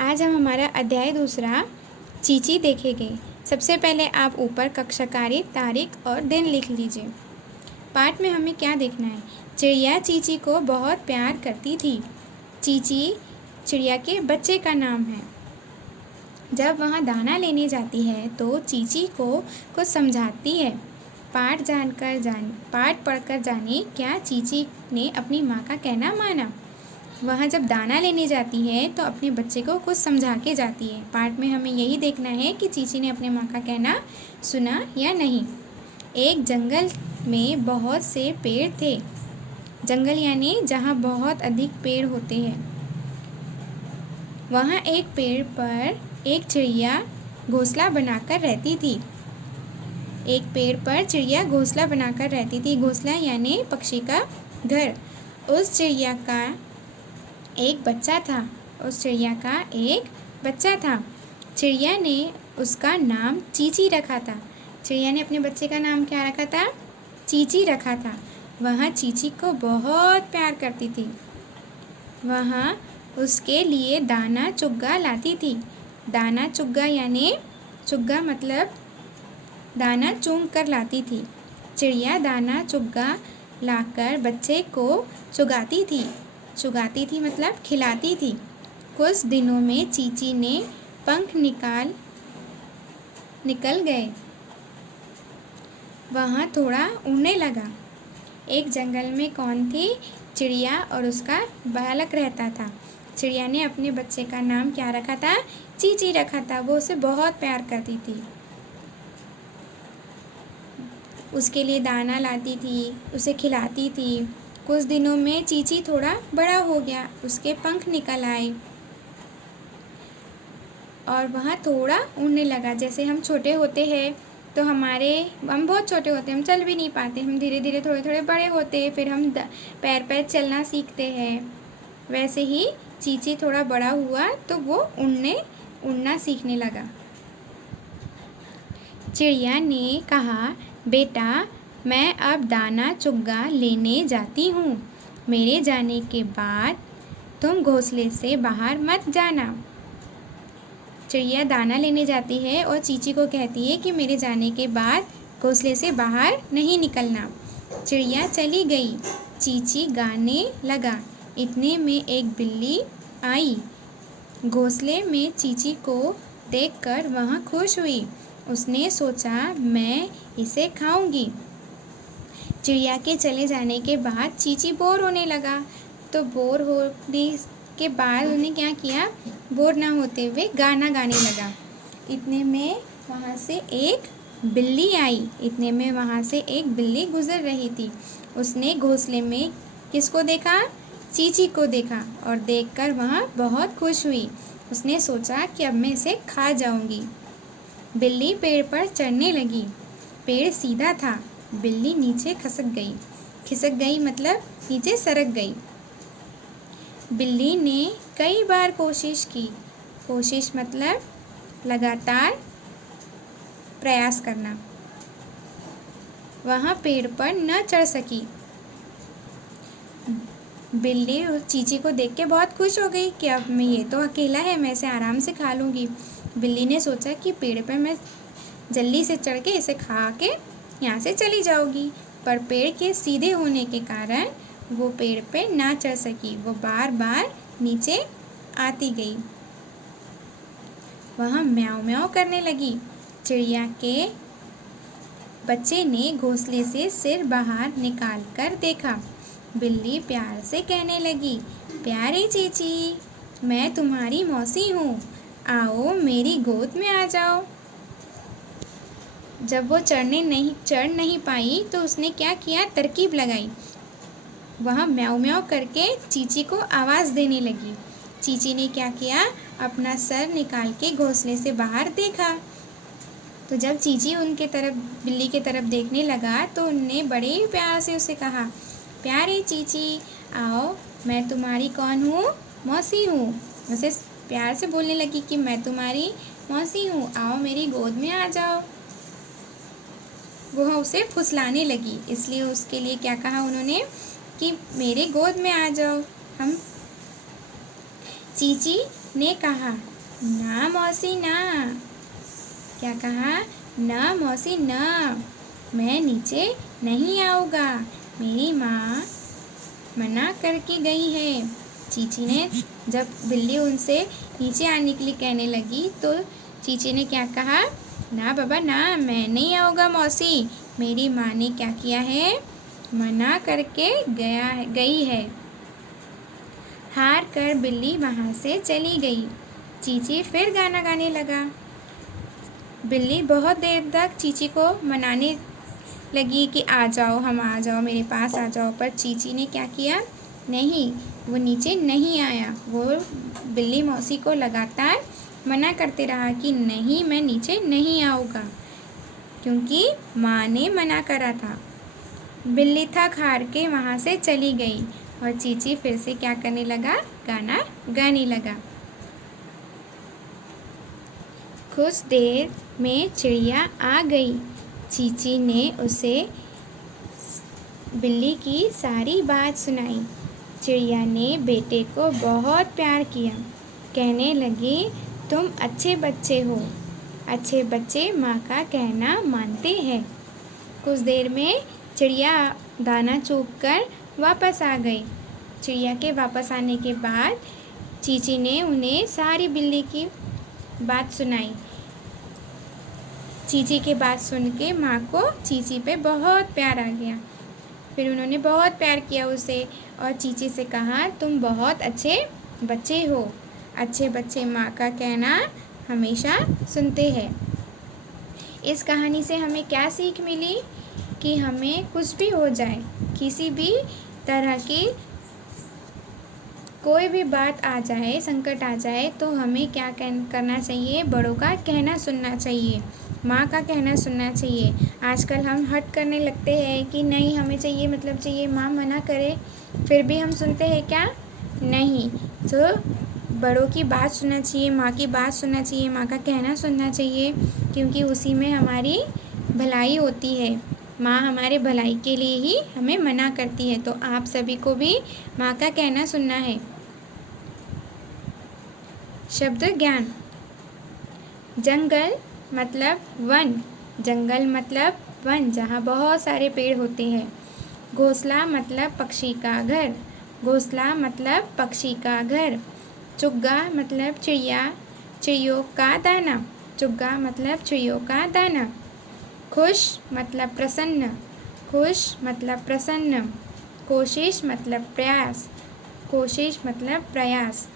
आज हम हमारा अध्याय दूसरा चीची देखेंगे। सबसे पहले आप ऊपर कक्षाकारी तारीख और दिन लिख लीजिए। पाठ में हमें क्या देखना है। चिड़िया चीची को बहुत प्यार करती थी। चीची चिड़िया के बच्चे का नाम है। जब वह दाना लेने जाती है तो चीची को कुछ समझाती है। पाठ पढ़कर जाने क्या चीची ने अपनी माँ का कहना माना। वह जब दाना लेने जाती है तो अपने बच्चे को कुछ समझा के जाती है। पाठ में हमें यही देखना है कि चीची ने अपने माँ का कहना सुना या नहीं। एक जंगल में बहुत से पेड़ थे। जंगल यानी जहाँ बहुत अधिक पेड़ होते हैं। वहाँ एक पेड़ पर एक चिड़िया घोंसला बनाकर रहती थी। एक पेड़ पर चिड़िया घोंसला बनाकर रहती थी। घोंसला यानी पक्षी का घर। उस चिड़िया का एक बच्चा था। चिड़िया ने उसका नाम चीची रखा था। चिड़िया ने अपने बच्चे का नाम क्या रखा था? चीची रखा था। वह चीची को बहुत प्यार करती थी। वह उसके लिए दाना चुग्गा लाती थी। दाना चुग्गा यानी चुग्गा मतलब दाना चुंग कर लाती थी। चिड़िया दाना चुग्गा लाकर बच्चे को चुगाती थी मतलब खिलाती थी। कुछ दिनों में चीची ने पंख निकल गए। वह थोड़ा उड़ने लगा। एक जंगल में कौन थी? चिड़िया और उसका बालक रहता था। चिड़िया ने अपने बच्चे का नाम क्या रखा था? चीची रखा था। वो उसे बहुत प्यार करती थी। उसके लिए दाना लाती थी, उसे खिलाती थी। कुछ दिनों में चीची थोड़ा बड़ा हो गया। उसके पंख निकल आए और वह थोड़ा उड़ने लगा। जैसे हम छोटे होते हैं तो हम बहुत छोटे होते हैं, हम चल भी नहीं पाते। हम धीरे धीरे थोड़े थोड़े बड़े होते हैं, फिर हम पैर चलना सीखते हैं। वैसे ही चीची थोड़ा बड़ा हुआ तो वो उड़ना सीखने लगा। चिड़िया ने कहा, बेटा मैं अब दाना चुग्गा लेने जाती हूँ। मेरे जाने के बाद तुम घोंसले से बाहर मत जाना। चिड़िया दाना लेने जाती है और चीची को कहती है कि मेरे जाने के बाद घोंसले से बाहर नहीं निकलना। चिड़िया चली गई। चीची गाने लगा। इतने में एक बिल्ली आई। घोंसले में चीची को देखकर वह खुश हुई। उसने सोचा मैं इसे खाऊंगी। चिड़िया के चले जाने के बाद चीची बोर होने लगा। तो बोर होने के बाद उन्हें क्या किया? बोर ना होते हुए गाना गाने लगा। इतने में वहाँ से एक बिल्ली गुजर रही थी। उसने घोंसले में किसको देखा? चीची को देखा और देखकर वह बहुत खुश हुई। उसने सोचा कि अब मैं इसे खा जाऊंगी। बिल्ली पेड़ पर चढ़ने लगी। पेड़ सीधा था। बिल्ली नीचे खिसक गई मतलब नीचे सरक गई। बिल्ली ने कई बार कोशिश मतलब लगातार प्रयास करना। वह पेड़ पर न चढ़ सकी। बिल्ली चीची को देख के बहुत खुश हो गई कि अब ये तो अकेला है, मैं इसे आराम से खा लूँगी। बिल्ली ने सोचा कि पेड़ पर मैं जल्दी से चढ़ के इसे खा के यहाँ से चली जाऊँगी। पर पेड़ के सीधे होने के कारण वो पेड़ पे ना चढ़ सकी। वो बार बार नीचे आती गई। वह म्याऊं म्याऊं करने लगी। चिड़िया के बच्चे ने घोंसले से सिर बाहर निकाल कर देखा। बिल्ली प्यार से कहने लगी, प्यारी चीची मैं तुम्हारी मौसी हूँ, आओ मेरी गोद में आ जाओ। जब वो चढ़ नहीं पाई तो उसने क्या किया? तरकीब लगाई। वह म्याऊं म्याऊं करके चीची को आवाज़ देने लगी। चीची ने क्या किया? अपना सर निकाल के घोंसले से बाहर देखा। तो जब चीची बिल्ली के तरफ देखने लगा तो उनने बड़े ही प्यार से उसे कहा, प्यारी चीची आओ मैं तुम्हारी कौन हूँ? मौसी हूँ। उसे प्यार से बोलने लगी कि मैं तुम्हारी मौसी हूँ, आओ मेरी गोद में आ जाओ। वह उसे फुसलाने लगी, इसलिए उसके लिए क्या कहा उन्होंने कि मेरे गोद में आ जाओ। चीची ने कहा, ना मौसी ना। क्या कहा? ना मौसी ना, मैं नीचे नहीं आऊँगा, मेरी माँ मना करके गई है। चीची ने जब बिल्ली उनसे नीचे आने के लिए कहने लगी तो चीची ने क्या कहा? ना बाबा ना, मैं नहीं आऊँगा मौसी, मेरी माँ ने क्या किया है? मना करके गई है। हार कर बिल्ली वहाँ से चली गई। चीची फिर गाना गाने लगा। बिल्ली बहुत देर तक चीची को मनाने लगी कि आ जाओ, हम आ जाओ, मेरे पास आ जाओ, पर चीची ने क्या किया? नहीं, वो नीचे नहीं आया। वो बिल्ली मौसी को लगातार मना करते रहा कि नहीं, मैं नीचे नहीं आऊँगा, क्योंकि माँ ने मना करा था। बिल्ली थक हार के वहाँ से चली गई और चीची फिर से क्या करने लगा? गाना गाने लगा। कुछ देर में चिड़िया आ गई। चीची ने उसे बिल्ली की सारी बात सुनाई। चिड़िया ने बेटे को बहुत प्यार किया, कहने लगी, तुम अच्छे बच्चे हो, अच्छे बच्चे माँ का कहना मानते हैं। कुछ देर में चिड़िया दाना चुग कर वापस आ गई। चिड़िया के वापस आने के बाद चीची ने उन्हें सारी बिल्ली की बात सुनाई। चीची की बात सुन के माँ को चीची पे बहुत प्यार आ गया। फिर उन्होंने बहुत प्यार किया उसे और चीची से कहा, तुम बहुत अच्छे बच्चे हो, अच्छे बच्चे माँ का कहना हमेशा सुनते हैं। इस कहानी से हमें क्या सीख मिली? कि हमें कुछ भी हो जाए, किसी भी तरह की कोई भी बात आ जाए, संकट आ जाए, तो हमें क्या करना चाहिए? बड़ों का कहना सुनना चाहिए, माँ का कहना सुनना चाहिए। आजकल हम हट करने लगते हैं कि नहीं, हमें चाहिए मतलब चाहिए, माँ मना करे फिर भी हम सुनते हैं क्या? नहीं। तो बड़ों की बात सुनना चाहिए, माँ की बात सुनना चाहिए, माँ का कहना सुनना चाहिए, क्योंकि उसी में हमारी भलाई होती है। माँ हमारे भलाई के लिए ही हमें मना करती है। तो आप सभी को भी माँ का कहना सुनना है। शब्द ज्ञान। जंगल मतलब वन, जंगल मतलब वन जहाँ बहुत सारे पेड़ होते हैं। घोंसला मतलब पक्षी का घर, घोंसला मतलब पक्षी का घर। चुग्गा मतलब चिड़िया, चिड़ियों का दाना, चुग्गा मतलब चिड़ियों का दाना। खुश मतलब प्रसन्न, खुश मतलब प्रसन्न। कोशिश मतलब प्रयास, कोशिश मतलब प्रयास।